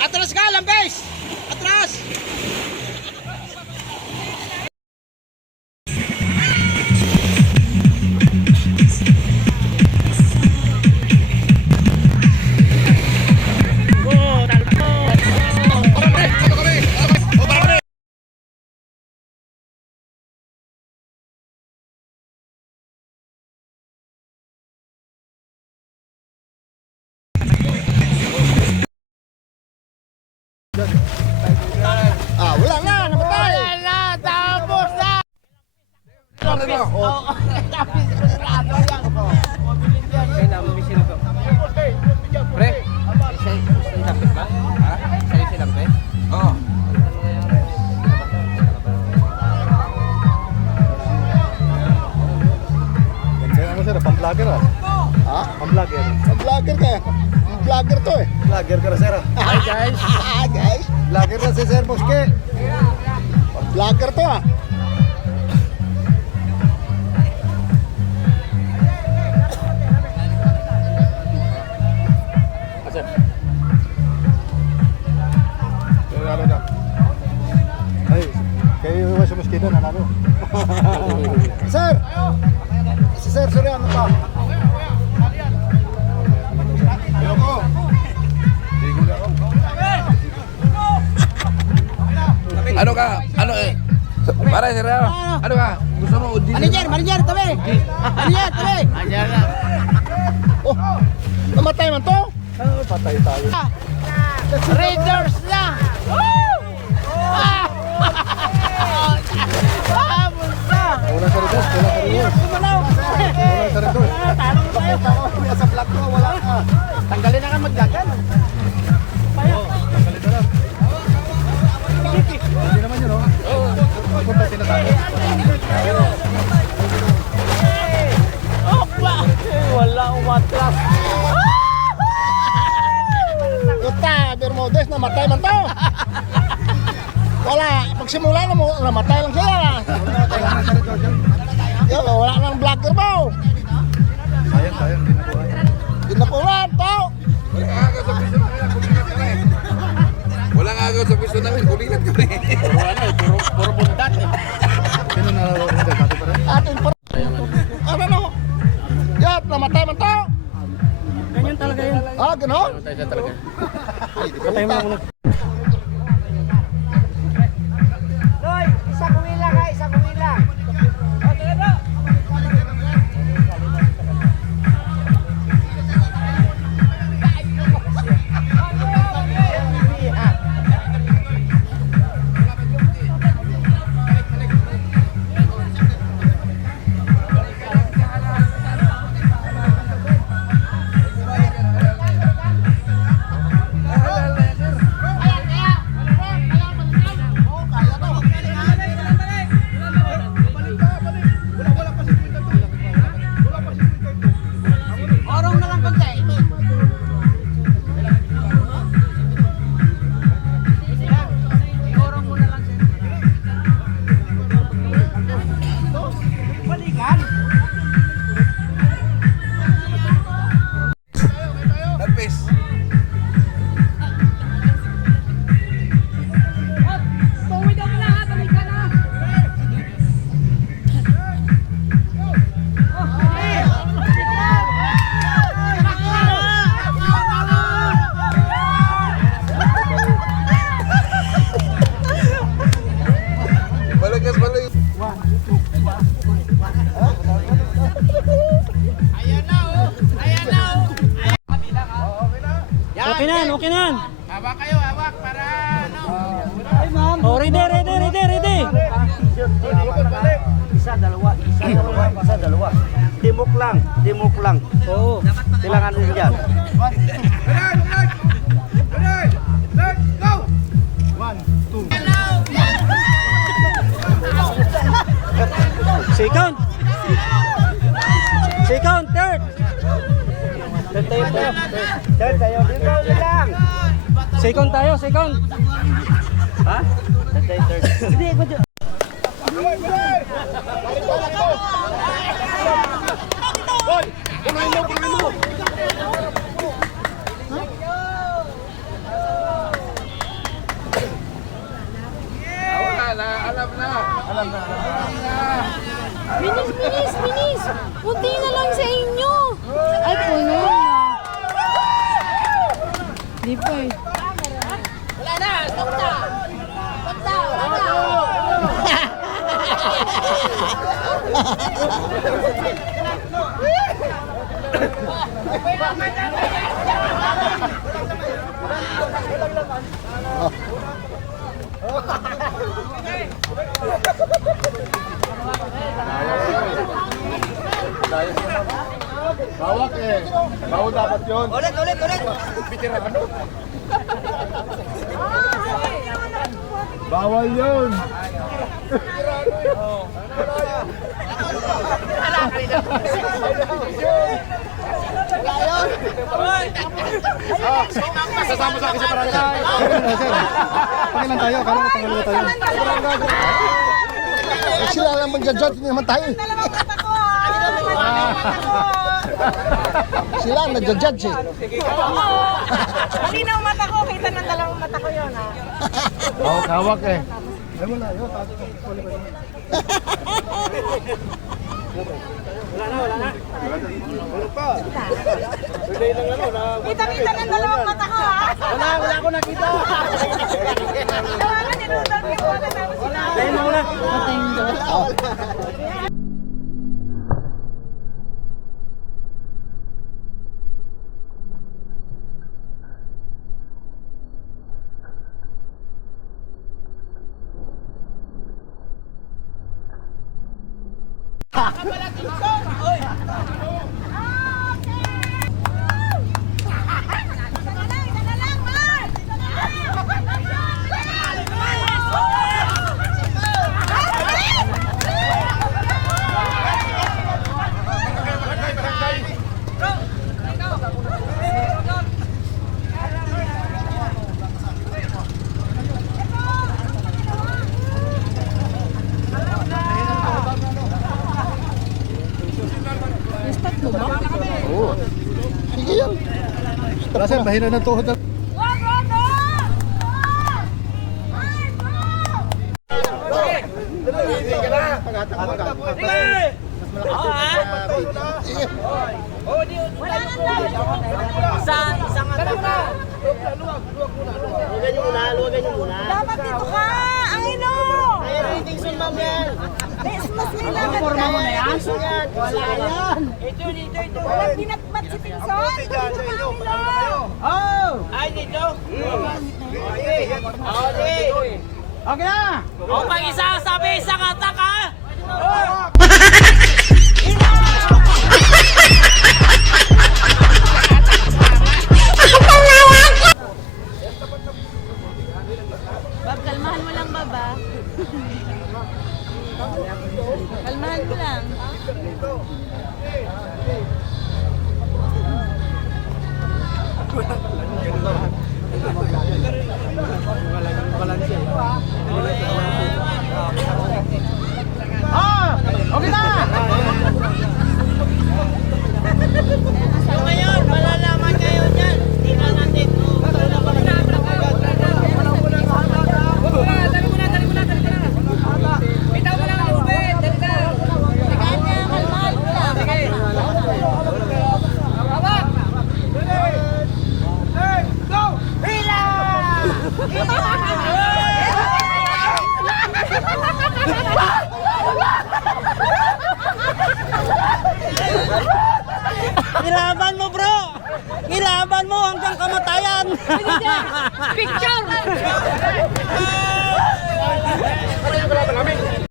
Atras ka, Lambes! Atras! Wala na, namatay. Wala na, tapos na. Tapos sarado yan. Kaya namin misil ko. Pre, isa lapit ba? Ha? Isa lapit? Oo. Kaya ano sir, pang-vlogger ah. Ha? Pang-vlogger. Vlogger ka. Vlogger to eh. Vlogger ka na sir ah. Hi guys. Hi guys. Vlogger na si Sir Moske. Vlogger to ah. Kaya ano na. Ay, kayo yung si Moskito nanalo. Sir. Si Sir Soriano pa. Ayoko. Ano ka? Ano eh? Para sir, ano ka? Gusto mo udin? Manager, tabi. Manager, tabi. Oh, namatay man to. Patay tayo. Raiders na. Woo! Vamos na. Wala sa redos, wala sa redos. Sumalaw. Wala sa redos. Talong tayo. Sa vlog ko, wala ka. Tanggalin na ka magdagan. Tanggalin na lang. Hindi naman yun, oh. Punta sila tayo. Opa! Wala umatras. Uta, Bermudez, namatay man to. Wala, pagsimula na mo, namatay lang sila. Yo, wala nang vlogger mo. Sayang, hindi na po. Hindi na po ulan, to. Wala nga agaw sa piso namin, kulilat kami. Puro bundat eh. Sino nalaro? Hindi, pati pa rin. Atin pa. Ano no? Yap, namatay man to. Ganyan talaga yun. Ah, gano'n? Tayo siya talaga. Patay mo na muna. Loy, isa kumila ka, isa kumila. Orong na lang konti. Orong mo na lang siya. Balikan. Lapis. Balagas balik. Okay na, okay na. Hawak kayo, hawak para ano. Oh, ready. Isa, dalawa. Timok lang. Oo. Kailangan nyo dyan. Second, third. Third tayo. Dito lang. Second tayo. Ha? Third. Hindi, ko dyan. Hoy! Punuin mo! Binis, binis, binis! Punti na lang sa inyo! Ay, puno na. Di pa eh. Wala na! Stop na! Stop na! Wala na! Bawak eh. Bawal dapat yun. Ulit. Veterano. Bawal yun. Sasama sa akin sa barangay. Pangilan tayo. Kala mo pangilan tayo. Eh, sila lang magja-judge, hindi naman tayo. Sila ang nagja-judge eh. Hindi na mata ko, kita ng dalawang mata ko yun, ha? Hawak eh. Kita ng dalawang mata ko, ha? Wala ko nakita. Tawagan, inundang yung mga tapos sila. Tayo muna. Patayong doon. Oo. Sige yan. Kasi mahina ng tuhod na. Dapat dito ka! Ay, no! Mas may laban ka. Wala yan. Ito. Walang pinatbat si Pinson. Dito ka, Angelo. Okay na. O pag isa sabi, isang atak ha! Bab, kalmahan mo lang, Baba. Kalmahan mo lang. Okay na. Ngayon, malalaman kayo dyan. Tingnan natin. Ilaban mo, bro. Ilaban mo hanggang kamatayan. Picture!